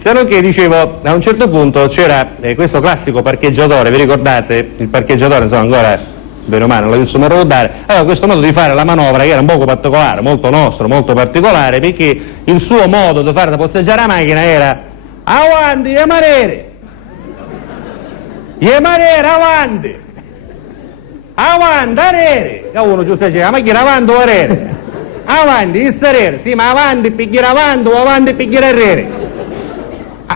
Se non che, dicevo, a un certo punto c'era questo classico parcheggiatore, vi ricordate? Il parcheggiatore, insomma, ancora bene o male non l'ho visto mai ricordare, aveva questo modo di fare la manovra che era un poco particolare, molto nostro, molto particolare, perché il suo modo di fare da posteggiare la macchina era avanti, Iemarere, avanti, arere, che uno giusto diceva, la macchina avanti o arere? Avanti, il serere, sì, ma avanti, picchiere avanti o avanti, picchiere arere?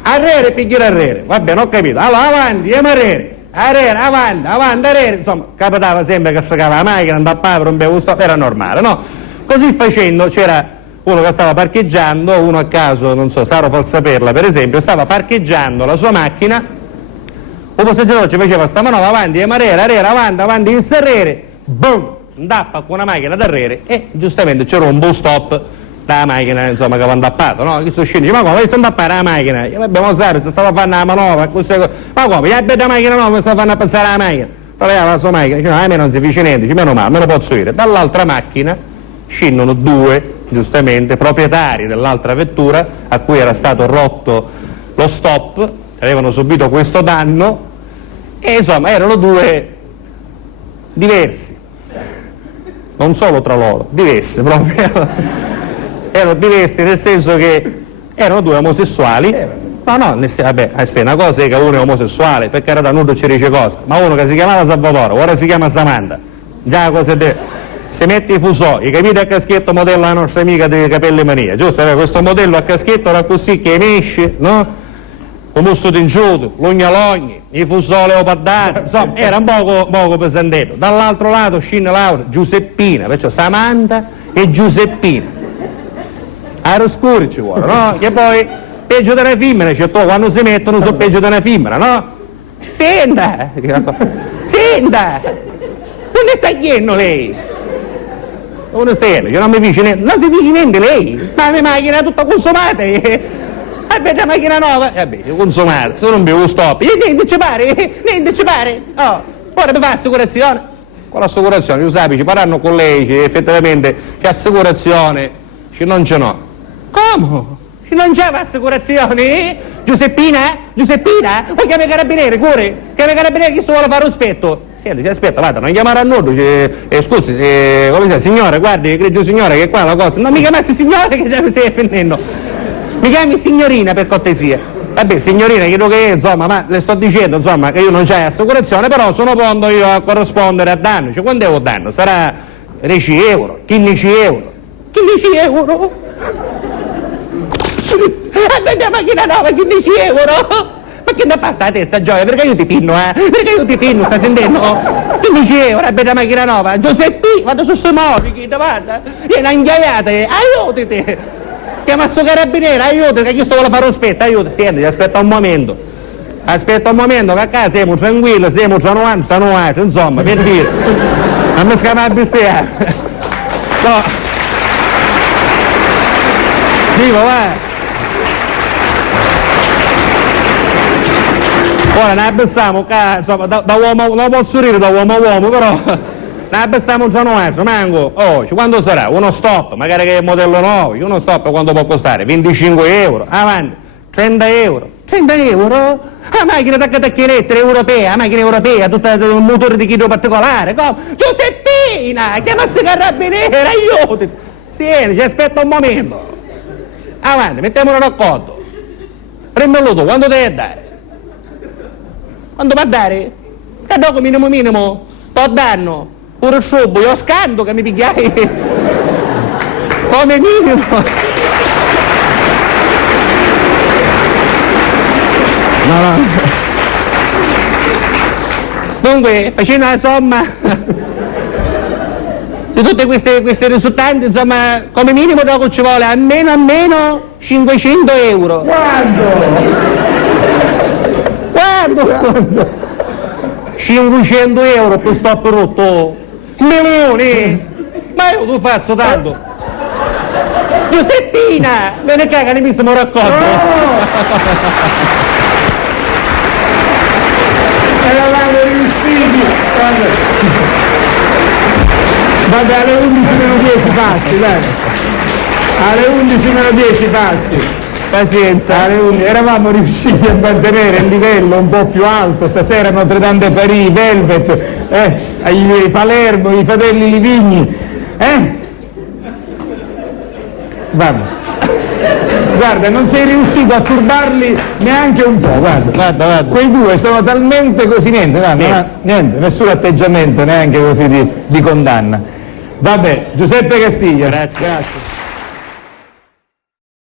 Arere, picchiere arere, va bene, ho capito, allora avanti, Iemarere, arere, avanti, arere, insomma, capitava sempre che fregava la macchina, andava a rompeva un stop, era normale, no? Così facendo c'era uno che stava parcheggiando, uno a caso, non so, Saro Falsaperla per esempio, stava parcheggiando la sua macchina, un posteggiatore ci faceva sta manovra avanti, arere, avanti, il serrere, boom, andappa con una macchina d'arrere e giustamente c'era un bus stop dalla macchina, insomma, che aveva andappato, no? Che sto scendendo, ma come, sta andappare la macchina? Io abbiamo Saro, si stava facendo la manovra, ma come, gli abbia la macchina nuova, stava facendo a passare la macchina, toglieva la sua macchina, dice, no, a me non si dice niente, dice, meno male, me lo posso dire. Dall'altra macchina scendono due, giustamente, proprietari dell'altra vettura a cui era stato rotto lo stop, avevano subito questo danno e insomma erano due diversi, non solo tra loro, diversi proprio, erano diversi nel senso che erano due omosessuali, vabbè, aspetta, una cosa è che uno è omosessuale, per carità nudo ci dice cosa, ma uno che si chiamava Salvatore, ora si chiama Samantha, già cosa si mette i fusoi, capite a caschetto modello la nostra amica dei capelli mania, giusto? Questo modello a caschetto era così che emisce, no? Con musso d'inciuto, l'ugnalogni, i fusoli leopardati, insomma era un poco pesantetto. Dall'altro lato scende Laura, Giuseppina, perciò Samantha e Giuseppina. Aeroscuri ci vuole, no? Che poi peggio della femmina, cioè tu quando si mettono sono peggio della femmina, no? Senta, non ne sta chiedendo lei? Non stai, che non mi dice niente, non si dice niente lei, ma la mia macchina è tutta consumata, la macchina nuova, consumata, se non bevo stop, niente ci pare, oh, ora mi fa assicurazione, con l'assicurazione, io sapi, ci parranno con lei, che effettivamente che assicurazione, che non ce n'ho, come? Che non c'è l'assicurazione? Giuseppina, vuoi chiamare i carabinieri, cuore, chiama i carabinieri che si vuole fare un spetto. Senti, aspetta, vada, non chiamare a nudo, scusi, come sai, signore, guardi, egregio signore, che qua la cosa, non mi chiamassi signore che già mi stai offendendo, mi chiami signorina per cortesia. Vabbè, signorina, credo che, insomma, ma le sto dicendo, insomma, che io non c'hai assicurazione, però sono pronto io a corrispondere a danno, cioè quando devo danno? Sarà 10 euro, 15 euro, 15 euro? La macchina nuova, 15 euro? Ma che da passa la testa, Gioia? Perché io ti pinno, Perché io ti pinno, stai sentendo? 15 euro, abbiamo la macchina nuova. Giuseppe, vado su sui mobili, guarda. Viene inghiaiata, aiutati. Chiama sto carabiniere, aiuti, che io sto vuole fare un spetto, aiuti. Senti, aspetta un momento, che a casa siamo tranquilli, siamo tra 90, insomma, per dire. Non mi scappa a bistiare. No. Dico, va. Ora ne abbassiamo, insomma, da uomo, non posso dire da uomo a uomo, però ne abbassiamo tra noi, manco, quando sarà? Uno stop, magari che è il modello nuovo, uno stop quanto può costare? 25 euro, avanti, 30 euro, 30 euro? La macchina tacca-tacchieletta europea, la macchina europea, tutta un motore di chilo particolare, come? Giuseppina, chiamassi carabinieri, aiuti! Senti, ci aspetta un momento, avanti, mettiamolo d'accordo, prendelo tu, quando devi dare? Quando va a dare? Che dopo minimo, può danno, pure sciubo, io scando che mi pigliai come minimo. No. Dunque, facendo la somma di tutte queste risultanti, insomma, come minimo dopo ci vuole almeno 500 euro. Quando? 500 euro per stop rotto, milioni, ma io lo faccio tanto. Giuseppina, me ne caga, ne mi stiamo racconto. E la lavo degli spighi. Vabbè, alle 11 meno 10 passi, dai. Alle 11 meno 10 passi. pazienza. Eravamo riusciti a mantenere il livello un po' più alto, stasera Notre Dame de Paris, Velvet, i Palermo, i fratelli Livigni, Vabbè. Guarda, non sei riuscito a turbarli neanche un po', guarda. Quei due sono talmente così, niente, nessun atteggiamento neanche così di condanna. Vabbè, Giuseppe Castiglia. Grazie.